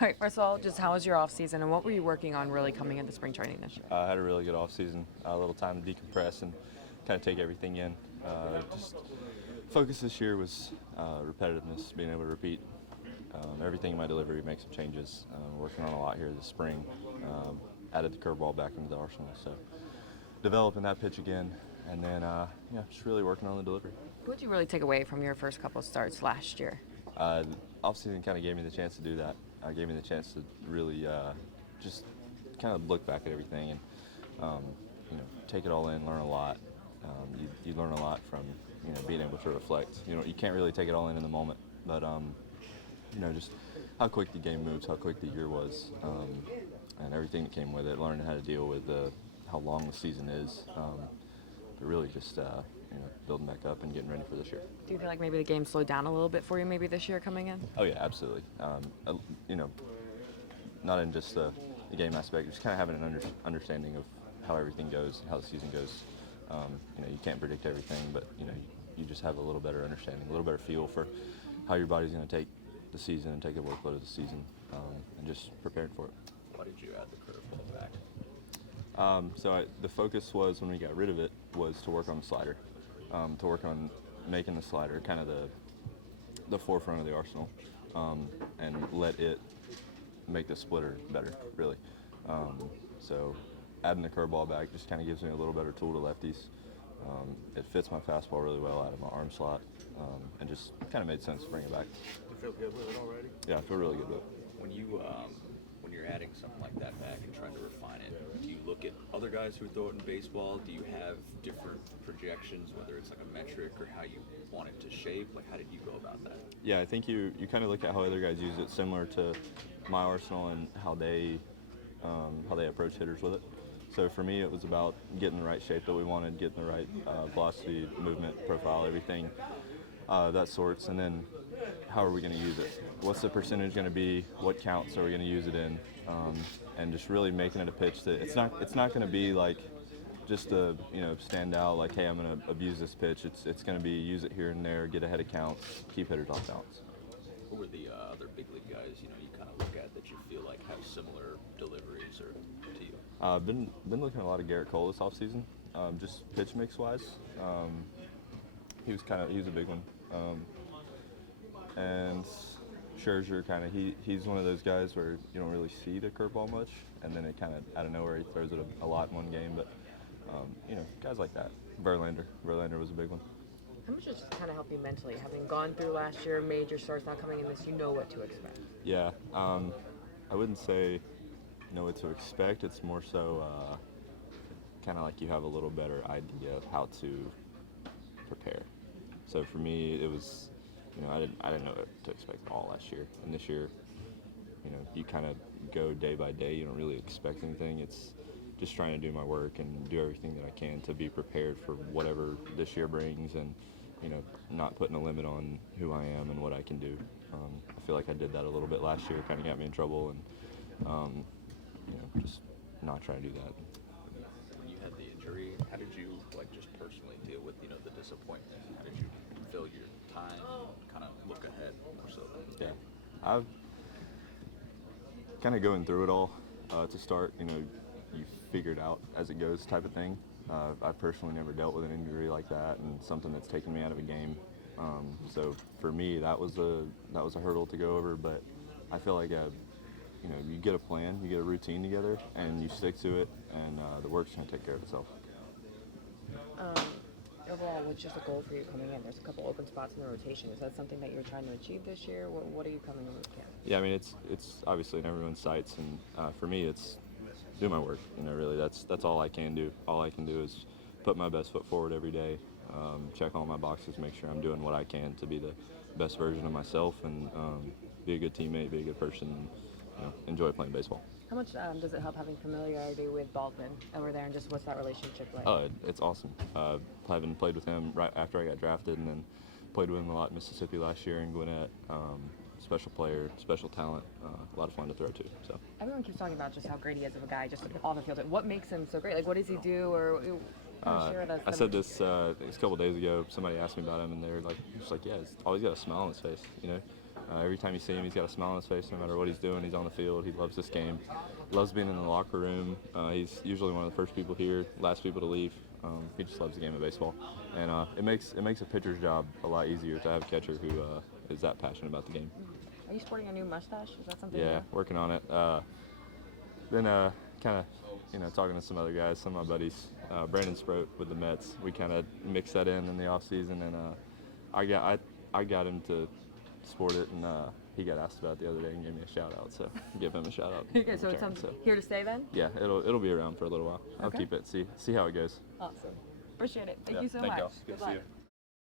right, first of all, just how was your off season and what were you working on really coming into spring training this year? I had a really good off season, a little time to decompress and kind of take everything in. Just focus this year was repetitiveness, being able to repeat everything in my delivery, make some changes. Working on a lot here this spring. Added the curveball back into the arsenal, so developing that pitch again, and then just really working on the delivery. What did you really take away from your first couple starts last year? Offseason kind of gave me the chance to do that. Gave me the chance to really just kind of look back at everything and take it all in, learn a lot. You learn a lot from being able to reflect. You can't really take it all in the moment, but just how quick the game moves, how quick the year was, and everything that came with it. Learning how to deal with how long the season is, but really just building back up and getting ready for this year. Do you feel like maybe the game slowed down a little bit for you maybe this year coming in? Oh yeah, absolutely. Not in just the game aspect, just kind of having an understanding of how everything goes, how the season goes. You can't predict everything, but you just have a little better understanding, a little better feel for how your body's going to take the season and take the workload of the season, and just prepared for it. Why did you add the curveball back? The focus was, when we got rid of it, was to work on the slider, to work on making the slider kind of the forefront of the arsenal, and let it make the splitter better, really. So adding the curveball back just kind of gives me a little better tool to lefties. It fits my fastball really well out of my arm slot, and just kind of made sense to bring it back. You feel good with it already? Yeah, I feel really good with it. When you're adding something like that back and trying to refine it, do you look at other guys who throw it in baseball? Do you have different projections, whether it's like a metric or how you want it to shape? Like, how did you go about that? Yeah, I think you kind of look at how other guys use it, similar to my arsenal and how they approach hitters with it. So for me, it was about getting the right shape that we wanted, getting the right velocity, movement, profile, everything, that sorts, and then how are we going to use it? What's the percentage going to be? What counts are we going to use it in? And just really making it a pitch that it's not going to be like just a stand out like, hey, I'm going to abuse this pitch. It's going to be use it here and there, get ahead of counts, keep hitters off balance. Who were the other big league guys you kind of look at that you feel like have similar deliveries or to you? I've been looking at a lot of Garrett Cole this offseason, just pitch mix wise. He was a big one, and Scherzer he's one of those guys where you don't really see the curveball much, and then it kind of out of nowhere he throws it a lot in one game. But guys like that. Verlander was a big one. How much does it kind of help you mentally, having gone through last year, major starts not coming in this, you know what to expect? Yeah, I wouldn't say know what to expect. It's more so kind of like you have a little better idea of how to prepare. So for me, it was, I didn't know what to expect at all last year. And this year, you kind of go day by day. You don't really expect anything. It's just trying to do my work and do everything that I can to be prepared for whatever this year brings, and not putting a limit on who I am and what I can do. I feel like I did that a little bit last year, kind of got me in trouble, and just not trying to do that. When you had the injury, how did you just personally deal with the disappointment? How did you fill your time, kind of look ahead more so? Yeah, I've kind of going through it all to start. You figure it out as it goes, type of thing. I personally never dealt with an injury like that, and something that's taken me out of a game. So for me, that was a hurdle to go over. But I feel like you get a plan, you get a routine together, and you stick to it, and the work's gonna take care of itself. Overall, what's just a goal for you coming in? There's a couple open spots in the rotation. Is that something that you're trying to achieve this year? What are you coming in with? Yeah, I mean it's obviously in everyone's sights, and for me, it's do my work. Really, that's all I can do. All I can do is put my best foot forward every day, check all my boxes, make sure I'm doing what I can to be the best version of myself, and be a good teammate, be a good person, and enjoy playing baseball. How much does it help having familiarity with Baldwin over there, and just what's that relationship like? Oh, it's awesome. Having played with him right after I got drafted, and then played with him a lot in Mississippi last year in Gwinnett. Special player, special talent, a lot of fun to throw to. So everyone keeps talking about just how great he is of a guy, just off the field. What makes him so great? Like, what does he do? Or share with us. I said this a couple days ago. Somebody asked me about him, and they're just like, yeah, he's always got a smile on his face. Every time you see him, he's got a smile on his face no matter what he's doing. He's on the field. He loves this game. Loves being in the locker room. He's usually one of the first people here, last people to leave. He just loves the game of baseball. And it makes a pitcher's job a lot easier to have a catcher who is that passionate about the game. Are you sporting a new mustache? Is that something? Yeah, working on it. Then kind of, talking to some other guys, some of my buddies, Brandon Sproat with the Mets. We kind of mixed that in the offseason, and I got him to sport it, and he got asked about it the other day and gave me a shout out. So give him a shout out. Okay, so it's here to stay then? Yeah, it'll be around for a little while. I'll Okay. keep it. See how it goes. Awesome. Appreciate it. Thank Yeah, you so thank much. y'all. Good Good to see luck. you.